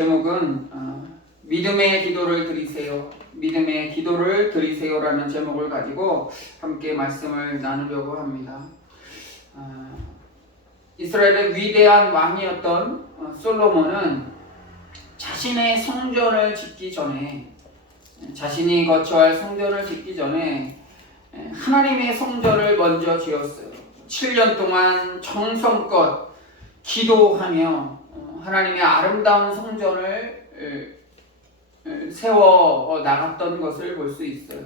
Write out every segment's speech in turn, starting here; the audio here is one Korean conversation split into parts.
제목은 믿음의 기도를 드리세요. 믿음의 기도를 드리세요라는 제목을 가지고 함께 말씀을 나누려고 합니다. 이스라엘의 위대한 왕이었던 솔로몬은 자신의 성전을 짓기 전에, 자신이 거처할 성전을 짓기 전에 하나님의 성전을 먼저 지었어요. 7년 동안 정성껏 기도하며 하나님의 아름다운 성전을 세워 나갔던 것을 볼 수 있어요.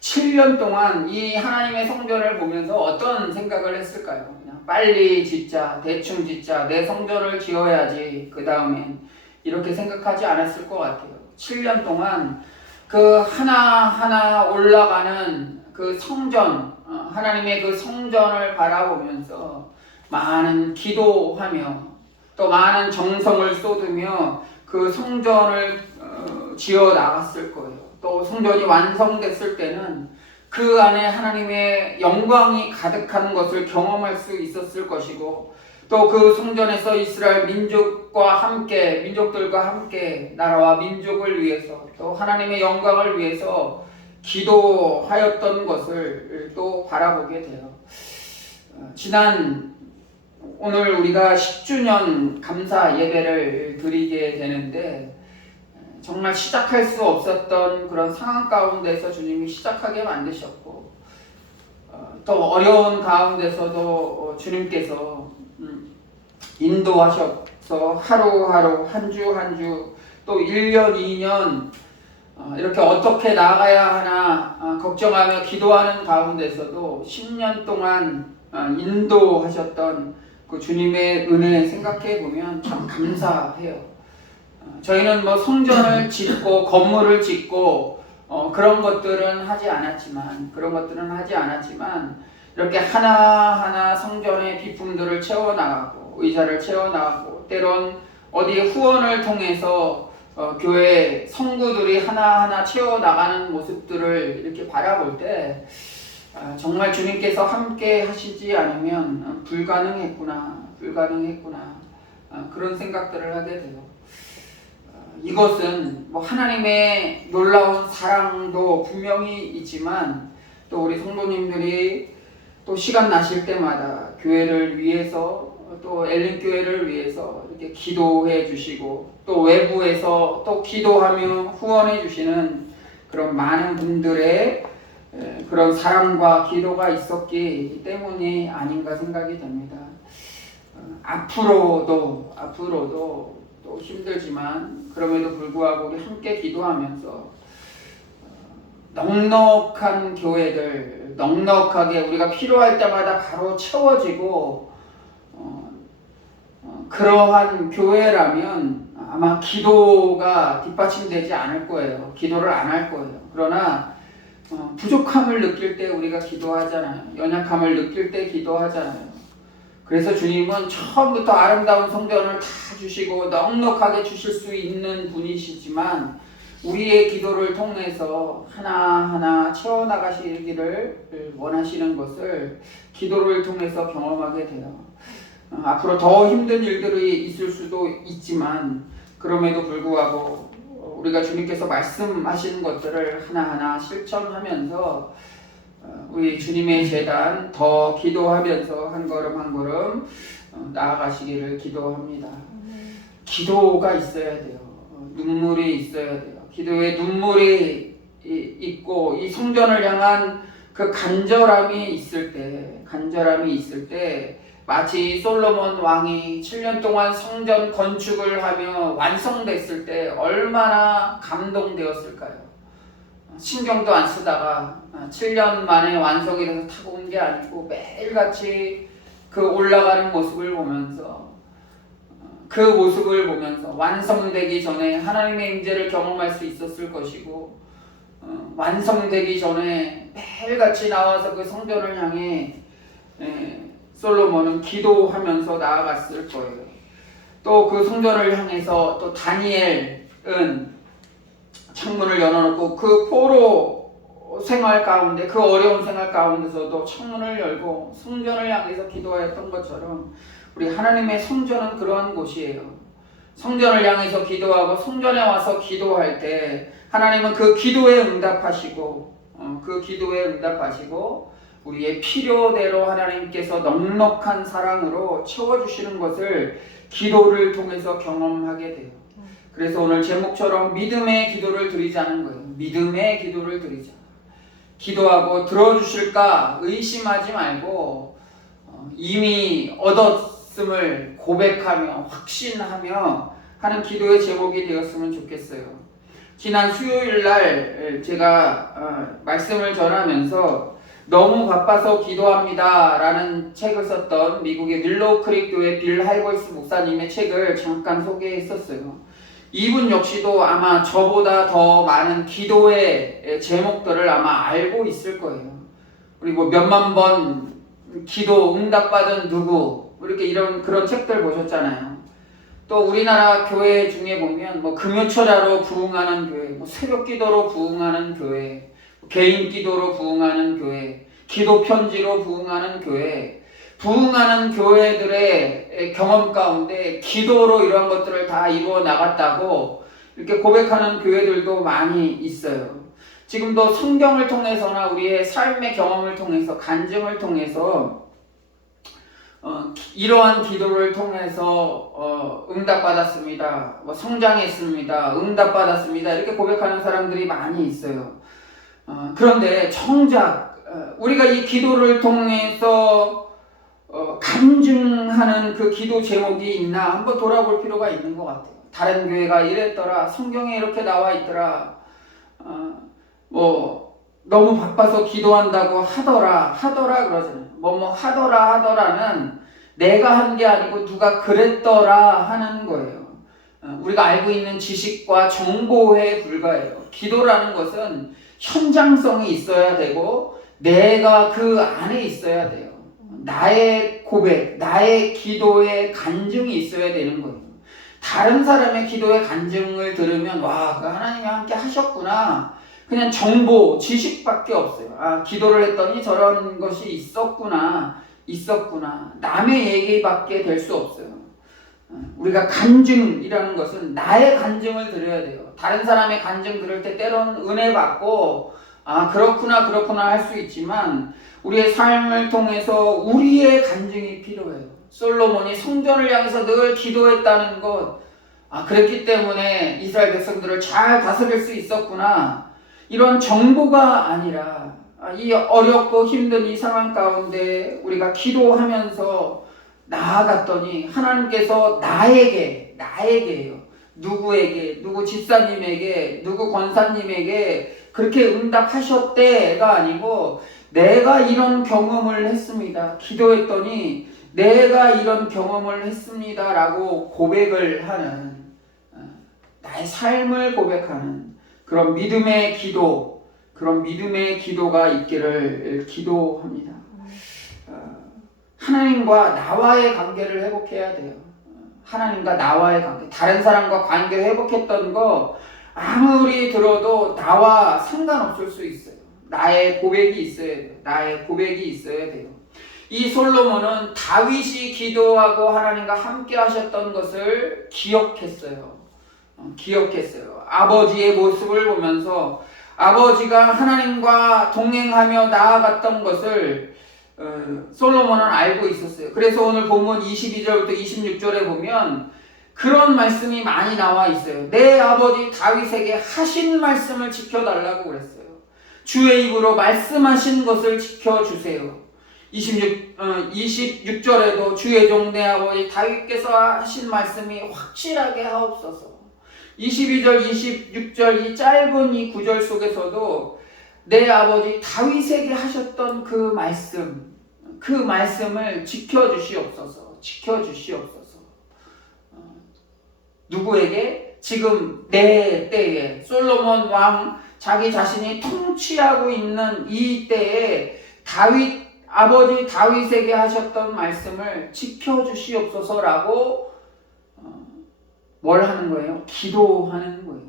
7년 동안 이 하나님의 성전을 보면서 어떤 생각을 했을까요? 그냥 빨리 짓자, 대충 짓자, 내 성전을 지어야지, 그 다음엔 이렇게 생각하지 않았을 것 같아요. 7년 동안 그 하나하나 올라가는 그 성전, 하나님의 그 성전을 바라보면서 많은 기도하며 또 많은 정성을 쏟으며 그 성전을 지어 나갔을 거예요. 또 성전이 완성됐을 때는 그 안에 하나님의 영광이 가득한 것을 경험할 수 있었을 것이고, 또 그 성전에서 이스라엘 민족들과 함께 나라와 민족을 위해서 또 하나님의 영광을 위해서 기도하였던 것을 또 바라보게 돼요. 오늘 우리가 10주년 감사 예배를 드리게 되는데, 정말 시작할 수 없었던 그런 상황 가운데서 주님이 시작하게 만드셨고, 또 어려운 가운데서도 주님께서 인도하셔서 하루하루 한 주 한 주 또 1년 2년 이렇게 어떻게 나아가야 하나 걱정하며 기도하는 가운데서도 10년 동안 인도하셨던 그 주님의 은혜 생각해 보면 참 감사해요. 저희는 뭐 성전을 짓고 건물을 짓고 그런 것들은 하지 않았지만 이렇게 하나하나 성전의 비품들을 채워나가고 의자를 채워나가고 때론 어디 후원을 통해서 교회 성구들이 하나하나 채워나가는 모습들을 이렇게 바라볼 때 정말 주님께서 함께 하시지 않으면 불가능했구나 그런 생각들을 하게 돼요. 이것은 뭐 하나님의 놀라운 사랑도 분명히 있지만, 또 우리 성도님들이 또 시간 나실 때마다 교회를 위해서, 또 엘린교회를 위해서 이렇게 기도해 주시고, 또 외부에서 또 기도하며 후원해 주시는 그런 많은 분들의 그런 사랑과 기도가 있었기 때문이 아닌가 생각이 됩니다. 앞으로도 또 힘들지만 그럼에도 불구하고 우리 함께 기도하면서 넉넉한 교회들, 넉넉하게 우리가 필요할 때마다 바로 채워지고 그러한 교회라면 아마 기도가 뒷받침되지 않을 거예요. 기도를 안 할 거예요. 그러나 부족함을 느낄 때 우리가 기도하잖아요. 연약함을 느낄 때 기도하잖아요. 그래서 주님은 처음부터 아름다운 성전을 다 주시고 넉넉하게 주실 수 있는 분이시지만, 우리의 기도를 통해서 하나하나 채워나가시기를 원하시는 것을 기도를 통해서 경험하게 돼요. 앞으로 더 힘든 일들이 있을 수도 있지만 그럼에도 불구하고 우리가 주님께서 말씀하시는 것들을 하나하나 실천하면서 우리 주님의 제단 더 기도하면서 한 걸음 한 걸음 나아가시기를 기도합니다. 기도가 있어야 돼요. 눈물이 있어야 돼요. 기도에 눈물이 있고 이 성전을 향한 그 간절함이 있을 때 마치 솔로몬 왕이 7년 동안 성전 건축을 하며 완성됐을 때 얼마나 감동되었을까요? 신경도 안 쓰다가 7년 만에 완성이 돼서 타고 온 게 아니고 매일같이 그 올라가는 모습을 보면서 완성되기 전에 하나님의 임재를 경험할 수 있었을 것이고, 완성되기 전에 매일같이 나와서 그 성전을 향해 솔로몬은 기도하면서 나아갔을 거예요. 또 그 성전을 향해서 또 다니엘은 창문을 열어놓고 그 포로 생활 가운데, 그 어려운 생활 가운데서도 창문을 열고 성전을 향해서 기도하였던 것처럼 우리 하나님의 성전은 그러한 곳이에요. 성전을 향해서 기도하고 성전에 와서 기도할 때 하나님은 그 기도에 응답하시고 우리의 필요대로 하나님께서 넉넉한 사랑으로 채워주시는 것을 기도를 통해서 경험하게 돼요. 그래서 오늘 제목처럼 믿음의 기도를 드리자는 거예요. 믿음의 기도를 드리자. 기도하고 들어주실까 의심하지 말고 이미 얻었음을 고백하며 확신하며 하는 기도의 제목이 되었으면 좋겠어요. 지난 수요일 날 제가 말씀을 전하면서 너무 바빠서 기도합니다 라는 책을 썼던 미국의 윌로우 크릭 교회 빌 하이벌스 목사님의 책을 잠깐 소개했었어요. 이분 역시도 아마 저보다 더 많은 기도의 제목들을 아마 알고 있을 거예요. 그리고 몇만 번 기도 응답받은 누구 이렇게 그런 책들 보셨잖아요. 또 우리나라 교회 중에 보면 금요철야로 부흥하는 교회, 새벽 기도로 부흥하는 교회, 개인 기도로 부흥하는 교회, 기도 편지로 부흥하는 교회, 부흥하는 교회들의 경험 가운데 기도로 이러한 것들을 다 이루어 나갔다고 이렇게 고백하는 교회들도 많이 있어요. 지금도 성경을 통해서나 우리의 삶의 경험을 통해서 간증을 통해서 이러한 기도를 통해서 응답받았습니다. 성장했습니다. 응답받았습니다. 이렇게 고백하는 사람들이 많이 있어요. 그런데 정작 우리가 이 기도를 통해서 간증하는 그 기도 제목이 있나 한번 돌아볼 필요가 있는 것 같아요. 다른 교회가 이랬더라. 성경에 이렇게 나와 있더라. 너무 바빠서 기도한다고 하더라 그러잖아요. 하더라는 내가 한 게 아니고 누가 그랬더라 하는 거예요. 우리가 알고 있는 지식과 정보에 불과해요. 기도라는 것은 현장성이 있어야 되고 내가 그 안에 있어야 돼요. 나의 고백, 나의 기도의 간증이 있어야 되는 거예요. 다른 사람의 기도의 간증을 들으면 와, 하나님이 함께 하셨구나. 그냥 정보, 지식밖에 없어요. 기도를 했더니 저런 것이 있었구나. 남의 얘기밖에 될 수 없어요. 우리가 간증이라는 것은 나의 간증을 들어야 돼요. 다른 사람의 간증 들을 때 때로는 은혜 받고 그렇구나 할 수 있지만 우리의 삶을 통해서 우리의 간증이 필요해요. 솔로몬이 성전을 향해서 늘 기도했다는 것, 그랬기 때문에 이스라엘 백성들을 잘 다스릴 수 있었구나. 이런 정보가 아니라 이 어렵고 힘든 이 상황 가운데 우리가 기도하면서 나아갔더니 하나님께서 나에게요. 누구 집사님에게, 누구 권사님에게 그렇게 응답하셨대가 아니고 내가 이런 경험을 했습니다. 기도했더니 내가 이런 경험을 했습니다 라고 고백을 하는, 나의 삶을 고백하는 그런 믿음의 기도가 있기를 기도합니다. 하나님과 나와의 관계를 회복해야 돼요. 하나님과 나와의 관계, 다른 사람과 관계 회복했던 거 아무리 들어도 나와 상관없을 수 있어요. 나의 고백이 있어야 돼요. 이 솔로몬은 다윗이 기도하고 하나님과 함께 하셨던 것을 기억했어요. 아버지의 모습을 보면서 아버지가 하나님과 동행하며 나아갔던 것을 솔로몬은 알고 있었어요. 그래서 오늘 본문 22절부터 26절에 보면 그런 말씀이 많이 나와 있어요. 내 아버지 다윗에게 하신 말씀을 지켜달라고 그랬어요. 주의 입으로 말씀하신 것을 지켜주세요. 26절에도 주의 종 내 아버지 다윗께서 하신 말씀이 확실하게 하옵소서. 22절, 26절 이 짧은 이 구절 속에서도 내 아버지 다윗에게 하셨던 그 말씀을 지켜주시옵소서. 누구에게? 지금 내 때에 솔로몬 왕 자기 자신이 통치하고 있는 이 때에 아버지 다윗에게 하셨던 말씀을 지켜주시옵소서라고 뭘 하는 거예요? 기도하는 거예요.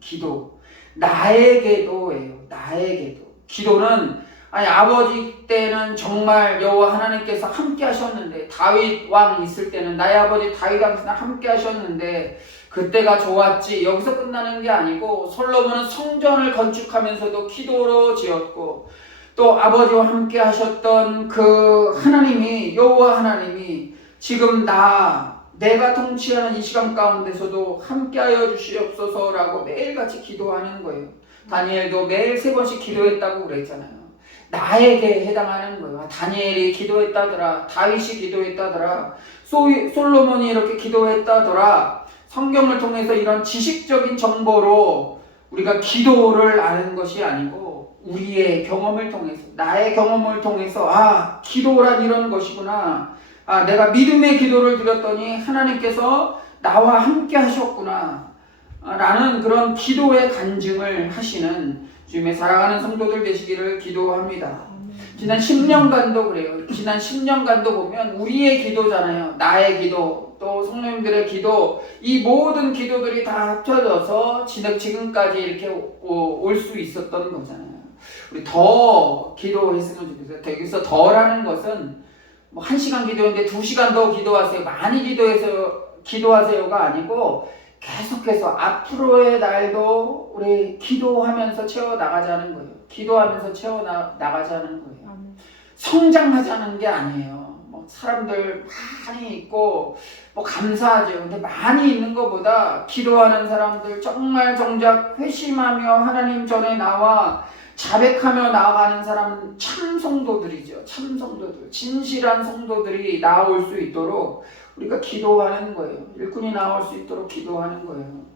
기도. 나에게도예요. 기도는 아니 아버지 때는 정말 여호와 하나님께서 함께 하셨는데, 다윗 왕 있을 때는 나의 아버지 다윗 왕과 함께 하셨는데 그때가 좋았지. 여기서 끝나는 게 아니고 솔로몬은 성전을 건축하면서도 기도로 지었고, 또 아버지와 함께 하셨던 그 하나님이, 여호와 하나님이 지금 내가 통치하는 이 시간 가운데서도 함께하여 주시옵소서라고 매일같이 기도하는 거예요. 다니엘도 매일 3번씩 기도했다고 그랬잖아요. 나에게 해당하는 거예요. 다니엘이 기도했다더라, 다윗이 기도했다더라, 솔로몬이 이렇게 기도했다더라. 성경을 통해서 이런 지식적인 정보로 우리가 기도를 아는 것이 아니고 우리의 경험을 통해서, 나의 경험을 통해서 기도란 이런 것이구나, 내가 믿음의 기도를 드렸더니 하나님께서 나와 함께 하셨구나 라는 그런 기도의 간증을 하시는 주님의 사랑하는 성도들 되시기를 기도합니다. 지난 10년간도 그래요. 지난 10년간도 보면 우리의 기도잖아요. 나의 기도, 또 성도님들의 기도, 이 모든 기도들이 다 합쳐져서 지금까지 이렇게 올 수 있었던 거잖아요. 우리 더 기도했으면 좋겠어요. 여기서 더라는 것은 뭐 1시간 기도했는데 2시간 더 기도하세요, 많이 기도하세요가 아니고 계속해서 앞으로의 날도 우리 기도하면서 채워나가자는 거예요. 기도하면서 채워나가자는 거예요. 성장하자는 게 아니에요. 뭐 사람들 많이 있고 뭐 감사하죠. 근데 많이 있는 것보다 기도하는 사람들, 정말 정작 회심하며 하나님 전에 나와 자백하며 나아가는 사람, 참 성도들이죠. 참 성도들, 진실한 성도들이 나올 수 있도록 우리가 기도하는 거예요. 일꾼이 나올 수 있도록 기도하는 거예요.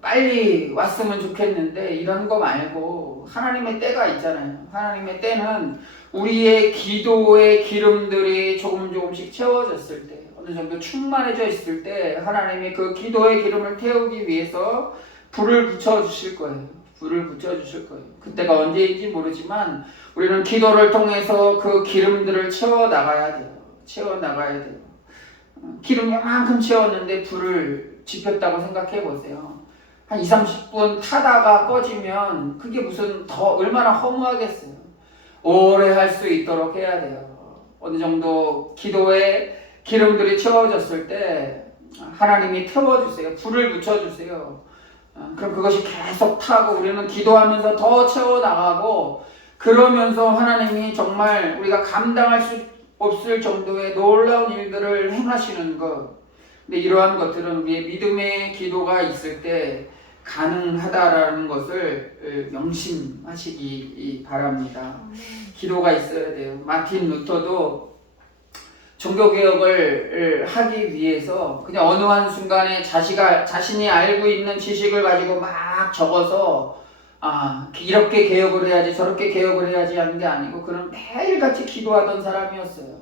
빨리 왔으면 좋겠는데 이런 거 말고 하나님의 때가 있잖아요. 하나님의 때는 우리의 기도의 기름들이 조금씩 채워졌을 때, 어느 정도 충만해져 있을 때 하나님이 그 기도의 기름을 태우기 위해서 불을 붙여주실 거예요. 불을 붙여주실 거예요. 그때가 언제인지 모르지만 우리는 기도를 통해서 그 기름들을 채워나가야 돼요. 채워나가야 돼요. 기름 이만큼 채웠는데 불을 지폈다고 생각해 보세요. 한 20-30분 타다가 꺼지면 그게 무슨 얼마나 허무하겠어요. 오래 할 수 있도록 해야 돼요. 어느 정도 기도에 기름들이 채워졌을 때 하나님이 태워주세요. 불을 붙여주세요. 그럼 그것이 계속 타고 우리는 기도하면서 더 채워나가고, 그러면서 하나님이 정말 우리가 감당할 수 없을 정도의 놀라운 일들을 행하시는 것. 근데 이러한 것들은 우리의 믿음의 기도가 있을 때 가능하다라는 것을 명심하시기 바랍니다. 기도가 있어야 돼요. 마틴 루터도 종교개혁을 하기 위해서 그냥 어느 한순간에 자신이 알고 있는 지식을 가지고 막 적어서 이렇게 개혁을 해야지 저렇게 개혁을 해야지 하는 게 아니고, 그는 매일같이 기도하던 사람이었어요.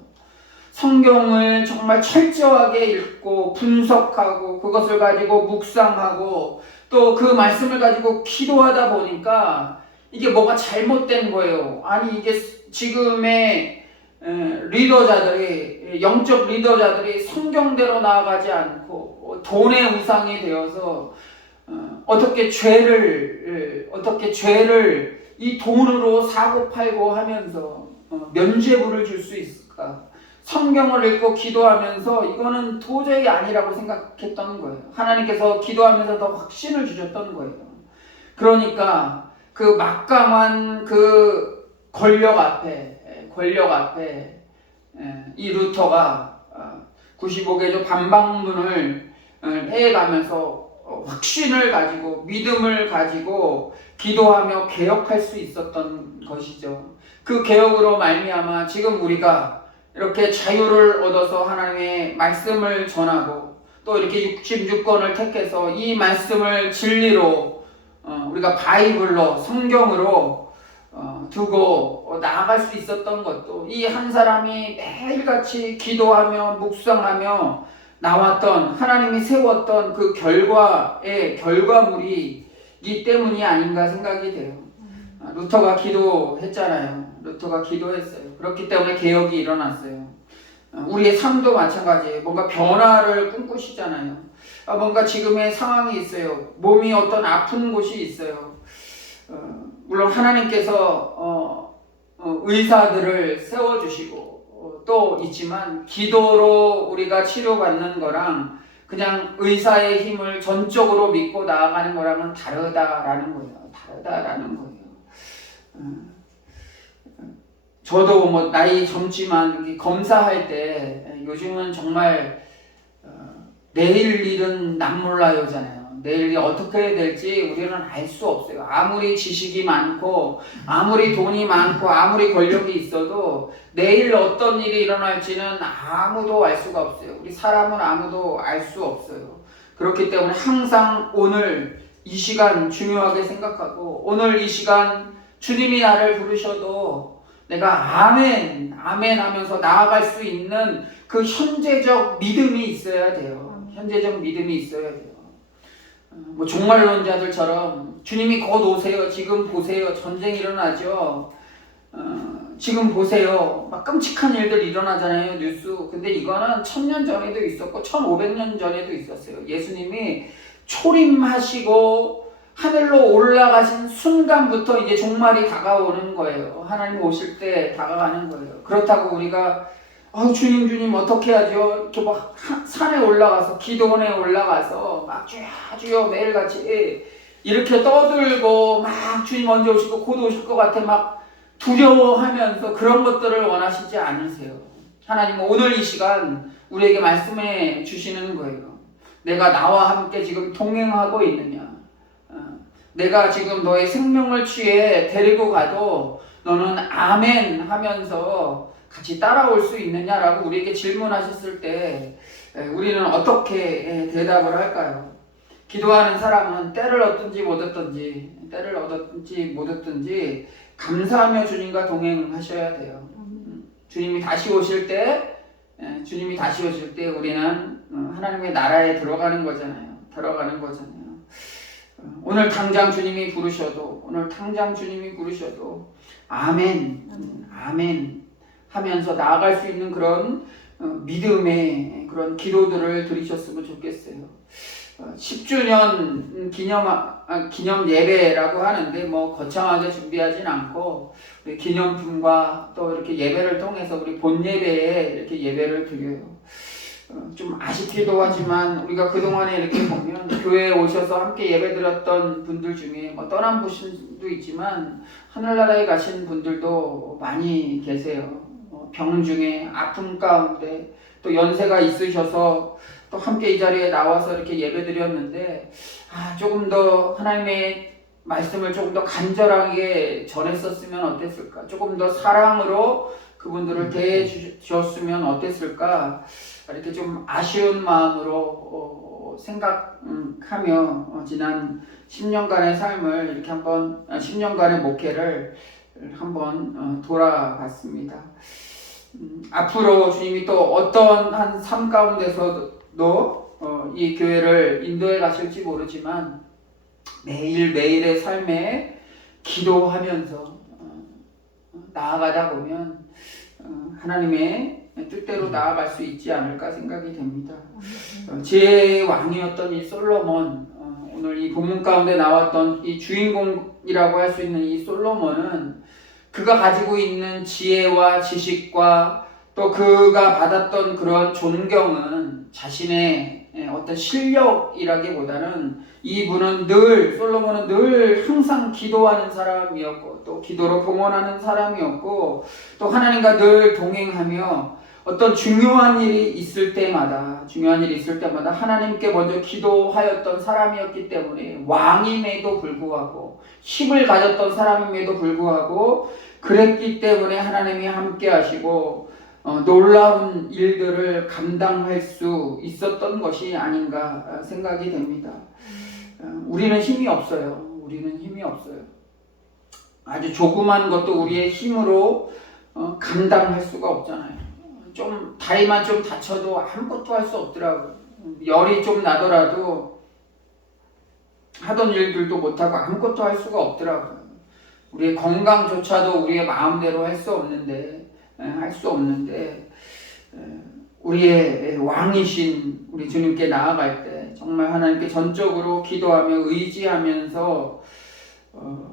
성경을 정말 철저하게 읽고 분석하고 그것을 가지고 묵상하고 또 그 말씀을 가지고 기도하다 보니까 이게 뭐가 잘못된 거예요. 아니 이게 지금의 리더자들이, 영적 리더자들이 성경대로 나아가지 않고 돈의 우상이 되어서 어떻게 죄를 이 돈으로 사고팔고 하면서 면죄부를 줄 수 있을까? 성경을 읽고 기도하면서 이거는 도저히 아니라고 생각했던 거예요. 하나님께서 기도하면서 더 확신을 주셨던 거예요. 그러니까 그 막강한 그 권력 앞에 이 루터가 95개조 반박문을 해가면서 확신을 가지고 믿음을 가지고 기도하며 개혁할 수 있었던 것이죠. 그 개혁으로 말미암아 지금 우리가 이렇게 자유를 얻어서 하나님의 말씀을 전하고 또 이렇게 66권을 택해서 이 말씀을 진리로 우리가 바이블로, 성경으로 두고 나아갈 수 있었던 것도 이 한 사람이 매일같이 기도하며 묵상하며 나왔던, 하나님이 세웠던 그 결과의 결과물이기 때문이 아닌가 생각이 돼요. 루터가 기도했잖아요. 루터가 기도했어요. 그렇기 때문에 개혁이 일어났어요. 우리의 삶도 마찬가지예요. 뭔가 변화를 꿈꾸시잖아요. 뭔가 지금의 상황이 있어요. 몸이 어떤 아픈 곳이 있어요. 물론 하나님께서 의사들을 세워주시고 또 있지만 기도로 우리가 치료받는 거랑 그냥 의사의 힘을 전적으로 믿고 나아가는 거랑은 다르다라는 거예요. 다르다라는 거예요. 저도 뭐 나이 젊지만 검사할 때 요즘은 정말 내일 일은 남몰라요잖아요. 내일이 어떻게 될지 우리는 알 수 없어요. 아무리 지식이 많고 아무리 돈이 많고 아무리 권력이 있어도 내일 어떤 일이 일어날지는 아무도 알 수가 없어요. 우리 사람은 아무도 알 수 없어요. 그렇기 때문에 항상 오늘 이 시간 중요하게 생각하고 오늘 이 시간 주님이 나를 부르셔도 내가 아멘 아멘 하면서 나아갈 수 있는 그 현재적 믿음이 있어야 돼요. 현재적 믿음이 있어야 돼요. 뭐 종말론자들처럼 주님이 곧 오세요. 지금 보세요. 전쟁이 일어나죠. 지금 보세요. 막 끔찍한 일들 일어나잖아요. 뉴스. 근데 이거는 1000년 전에도 있었고 1500년 전에도 있었어요. 예수님이 초림하시고 하늘로 올라가신 순간부터 이제 종말이 다가오는 거예요. 하나님 오실 때 다가가는 거예요. 그렇다고 우리가 주님 어떻게 하죠? 이렇게 막 산에 올라가서 기도원에 올라가서 막 주여 매일같이 이렇게 떠들고 막 주님 언제 오시고 곧 오실 것 같아 막 두려워하면서 그런 것들을 원하시지 않으세요. 하나님은 오늘 이 시간 우리에게 말씀해 주시는 거예요. 내가 나와 함께 지금 동행하고 있느냐? 내가 지금 너의 생명을 취해 데리고 가도 너는 아멘 하면서 같이 따라올 수 있느냐라고 우리에게 질문하셨을 때 우리는 어떻게 대답을 할까요? 기도하는 사람은 때를 얻든지 못 얻든지 감사하며 주님과 동행하셔야 돼요. 주님이 다시 오실 때 우리는 하나님의 나라에 들어가는 거잖아요. 오늘 당장 주님이 부르셔도 아멘 하면서 나아갈 수 있는 그런 믿음의 그런 기도들을 드리셨으면 좋겠어요. 10주년 기념 예배라고 하는데 뭐 거창하게 준비하진 않고 우리 기념품과 또 이렇게 예배를 통해서 우리 본 예배에 이렇게 예배를 드려요. 좀 아쉽기도 하지만 우리가 그동안에 이렇게 보면 교회에 오셔서 함께 예배드렸던 분들 중에 뭐 떠난 분도 있지만 하늘나라에 가신 분들도 많이 계세요. 병중에 아픔 가운데 또 연세가 있으셔서 또 함께 이 자리에 나와서 이렇게 예배드렸는데 조금 더 하나님의 말씀을 조금 더 간절하게 전했었으면 어땠을까? 조금 더 사랑으로 그분들을 대해 주셨으면 어땠을까? 이렇게 좀 아쉬운 마음으로 생각하며 지난 10년간의 삶을 이렇게 한번 10년간의 목회를 한번 돌아봤습니다. 앞으로 주님이 또 어떤 한 삶 가운데서도 이 교회를 인도해 가실지 모르지만 매일매일의 삶에 기도하면서 나아가다 보면 하나님의 뜻대로 나아갈 수 있지 않을까 생각이 됩니다. 제 왕이었던 이 솔로몬, 오늘 이 본문 가운데 나왔던 이 주인공이라고 할 수 있는 이 솔로몬은 그가 가지고 있는 지혜와 지식과 또 그가 받았던 그런 존경은 자신의 어떤 실력이라기보다는 솔로몬은 늘 항상 기도하는 사람이었고 또 기도로 봉헌하는 사람이었고 또 하나님과 늘 동행하며 어떤 중요한 일이 있을 때마다 하나님께 먼저 기도하였던 사람이었기 때문에 왕임에도 불구하고 힘을 가졌던 사람임에도 불구하고 그랬기 때문에 하나님이 함께 하시고 놀라운 일들을 감당할 수 있었던 것이 아닌가 생각이 됩니다. 우리는 힘이 없어요. 아주 조그만 것도 우리의 힘으로 감당할 수가 없잖아요. 좀 다리만 좀 다쳐도 아무것도 할 수 없더라고요. 열이 좀 나더라도 하던 일들도 못하고 아무것도 할 수가 없더라고요. 우리의 건강조차도 우리의 마음대로 할 수 없는데 우리의 왕이신 우리 주님께 나아갈 때 정말 하나님께 전적으로 기도하며 의지하면서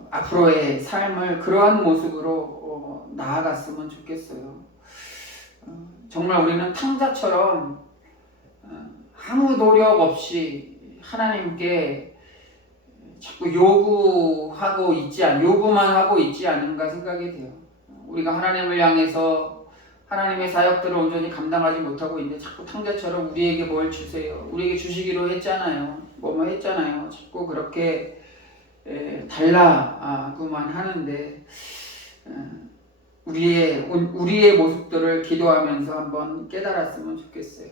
앞으로의 삶을 그러한 모습으로 나아갔으면 좋겠어요. 정말 우리는 탕자처럼 아무 노력 없이 하나님께 자꾸 요구만 하고 있지 않은가 생각이 돼요. 우리가 하나님을 향해서 하나님의 사역들을 온전히 감당하지 못하고 있는데 자꾸 탕자처럼 우리에게 뭘 주세요. 우리에게 주시기로 했잖아요. 뭐뭐 했잖아요. 자꾸 그렇게 달라고만 하는데 우리의 모습들을 기도하면서 한번 깨달았으면 좋겠어요.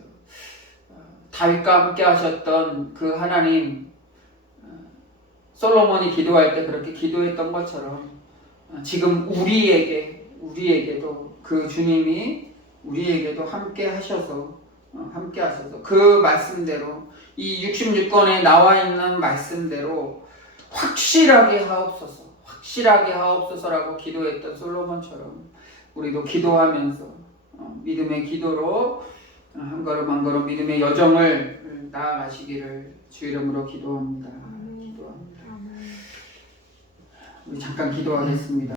다윗과 함께 하셨던 그 하나님, 솔로몬이 기도할 때 그렇게 기도했던 것처럼 지금 우리에게도 그 주님이 우리에게도 함께 하셔서 그 말씀대로 이 66권에 나와 있는 말씀대로 확실하게 하옵소서라고 기도했던 솔로몬처럼 우리도 기도하면서 믿음의 기도로 한 걸음 한 걸음 믿음의 여정을 나아가시기를 주 이름으로 기도합니다. 우리 잠깐 기도하겠습니다.